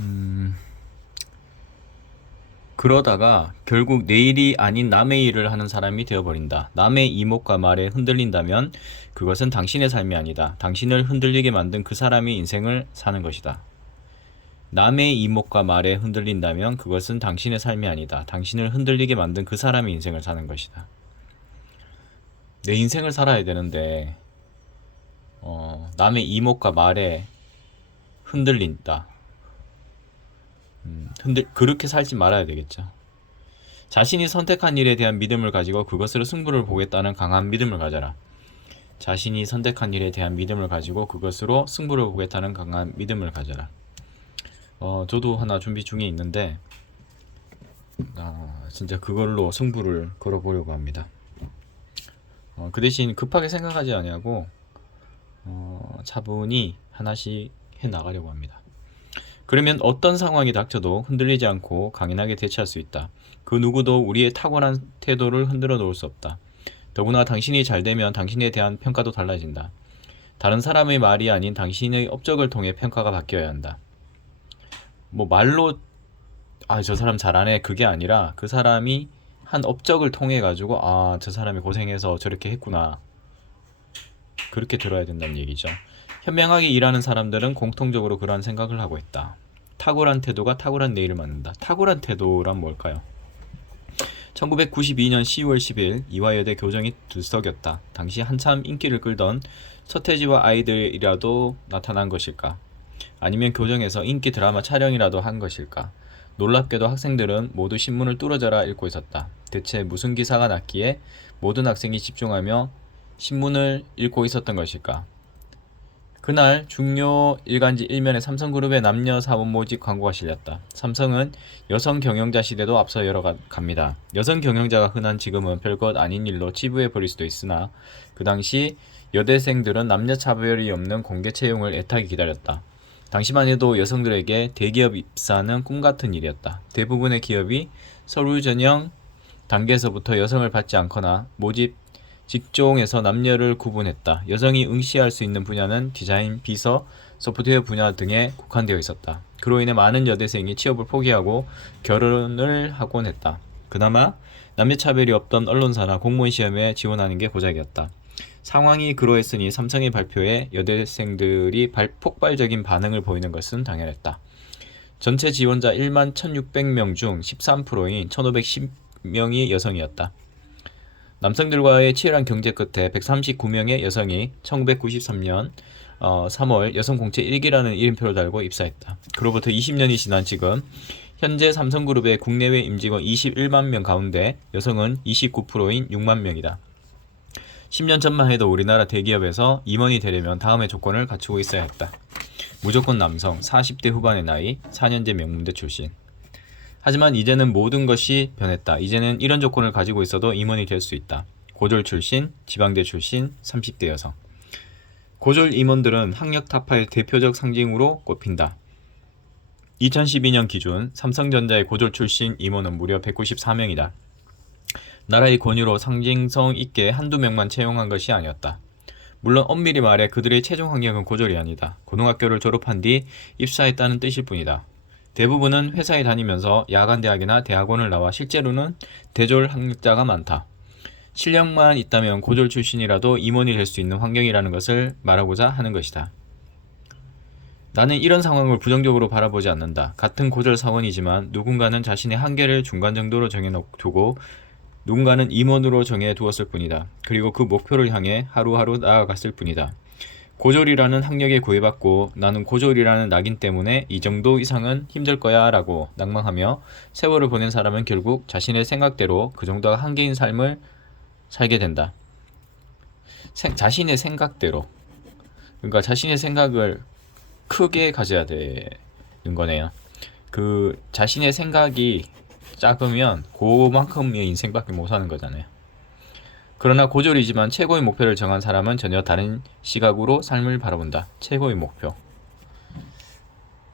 음, 그러다가 결국 내 일이 아닌 남의 일을 하는 사람이 되어버린다. 남의 이목과 말에 흔들린다면 그것은 당신의 삶이 아니다. 당신을 흔들리게 만든 그 사람의 인생을 사는 것이다. 남의 이목과 말에 흔들린다면 그것은 당신의 삶이 아니다. 당신을 흔들리게 만든 그 사람의 인생을 사는 것이다. 내 인생을 살아야 되는데 남의 이목과 말에 흔들린다. 그렇게 살지 말아야 되겠죠. 자신이 선택한 일에 대한 믿음을 가지고 그것으로 승부를 보겠다는 강한 믿음을 가져라. 자신이 선택한 일에 대한 믿음을 가지고 그것으로 승부를 보겠다는 강한 믿음을 가져라. 저도 하나 준비 중에 있는데 진짜 그걸로 승부를 걸어보려고 합니다. 그 대신 급하게 생각하지 아니하고 차분히 하나씩 해나가려고 합니다. 그러면 어떤 상황이 닥쳐도 흔들리지 않고 강인하게 대처할 수 있다. 그 누구도 우리의 탁월한 태도를 흔들어 놓을 수 없다. 더구나 당신이 잘 되면 당신에 대한 평가도 달라진다. 다른 사람의 말이 아닌 당신의 업적을 통해 평가가 바뀌어야 한다. 뭐 말로 저 사람 잘하네 그게 아니라 그 사람이 한 업적을 통해 가지고 저 사람이 고생해서 저렇게 했구나. 그렇게 들어야 된다는 얘기죠. 현명하게 일하는 사람들은 공통적으로 그러한 생각을 하고 있다. 탁월한 태도가 탁월한 내일을 만든다. 탁월한 태도란 뭘까요? 1992년 10월 10일 이화여대 교정이 들썩였다. 당시 한참 인기를 끌던 서태지와 아이들이라도 나타난 것일까? 아니면 교정에서 인기 드라마 촬영이라도 한 것일까? 놀랍게도 학생들은 모두 신문을 뚫어져라 읽고 있었다. 대체 무슨 기사가 났기에 모든 학생이 집중하며 신문을 읽고 있었던 것일까? 그날 중요 일간지 1면에 삼성그룹의 남녀 사원 모집 광고가 실렸다. 삼성은 여성 경영자 시대도 앞서 열어갑니다. 여성 경영자가 흔한 지금은 별것 아닌 일로 치부해버릴 수도 있으나 그 당시 여대생들은 남녀 차별이 없는 공개 채용을 애타게 기다렸다. 당시만 해도 여성들에게 대기업 입사는 꿈같은 일이었다. 대부분의 기업이 서류 전형 단계에서부터 여성을 받지 않거나 모집 직종에서 남녀를 구분했다. 여성이 응시할 수 있는 분야는 디자인, 비서, 소프트웨어 분야 등에 국한되어 있었다. 그로 인해 많은 여대생이 취업을 포기하고 결혼을 하곤 했다. 그나마 남녀차별이 없던 언론사나 공무원 시험에 지원하는 게 고작이었다. 상황이 그러했으니 삼성의 발표에 여대생들이 폭발적인 반응을 보이는 것은 당연했다. 전체 지원자 1만 1,600명 중 13%인 1,510명이 여성이었다. 남성들과의 치열한 경제 끝에 139명의 여성이 1993년 3월 여성 공채 1기라는 이름표를 달고 입사했다. 그로부터 20년이 지난 지금 현재 삼성그룹의 국내외 임직원 21만 명 가운데 여성은 29%인 6만 명이다. 10년 전만 해도 우리나라 대기업에서 임원이 되려면 다음의 조건을 갖추고 있어야 했다. 무조건 남성, 40대 후반의 나이, 4년제 명문대 출신. 하지만 이제는 모든 것이 변했다. 이제는 이런 조건을 가지고 있어도 임원이 될 수 있다. 고졸 출신, 지방대 출신, 30대 여성. 고졸 임원들은 학력 타파의 대표적 상징으로 꼽힌다. 2012년 기준 삼성전자의 고졸 출신 임원은 무려 194명이다. 나라의 권유로 상징성 있게 한두 명만 채용한 것이 아니었다. 물론 엄밀히 말해 그들의 최종 학력은 고졸이 아니다. 고등학교를 졸업한 뒤 입사했다는 뜻일 뿐이다. 대부분은 회사에 다니면서 야간대학이나 대학원을 나와 실제로는 대졸 학력자가 많다. 실력만 있다면 고졸 출신이라도 임원이 될 수 있는 환경이라는 것을 말하고자 하는 것이다. 나는 이런 상황을 부정적으로 바라보지 않는다. 같은 고졸 사원이지만 누군가는 자신의 한계를 중간 정도로 정해두고 누군가는 임원으로 정해두었을 뿐이다. 그리고 그 목표를 향해 하루하루 나아갔을 뿐이다. 고졸이라는 학력에 구애받고 나는 고졸이라는 낙인 때문에 이 정도 이상은 힘들 거야 라고 낭망하며 세월을 보낸 사람은 결국 자신의 생각대로 그 정도가 한계인 삶을 살게 된다. 자신의 생각대로. 그러니까 자신의 생각을 크게 가져야 되는 거네요. 그 자신의 생각이 작으면 그만큼의 인생밖에 못 사는 거잖아요. 그러나 고졸이지만 최고의 목표를 정한 사람은 전혀 다른 시각으로 삶을 바라본다. 최고의 목표.